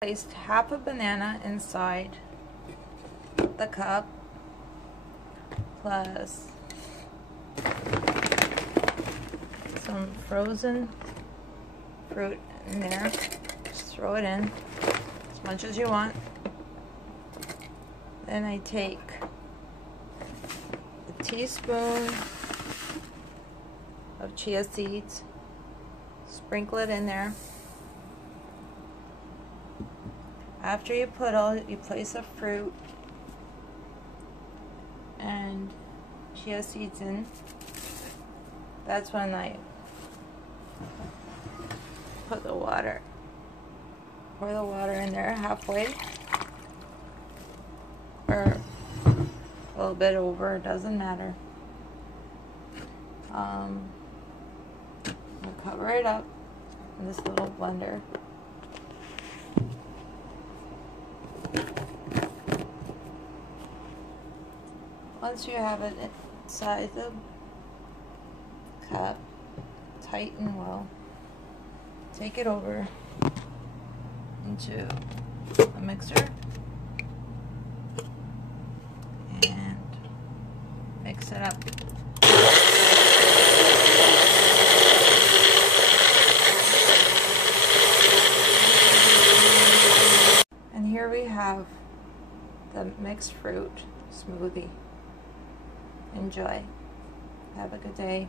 Placed half a banana inside the cup plus some frozen fruit in there. Just throw it in as much as you want. Then I take a teaspoon of chia seeds, sprinkle it in there. After you place the fruit and chia seeds in, that's when I put the water, pour the water in there halfway, or a little bit over, it doesn't matter. I'll cover it up in this little blender. Once you have it inside the cup, tight and well, take it over into a mixer and mix it up. And here we have the mixed fruit smoothie. Enjoy. Have a good day.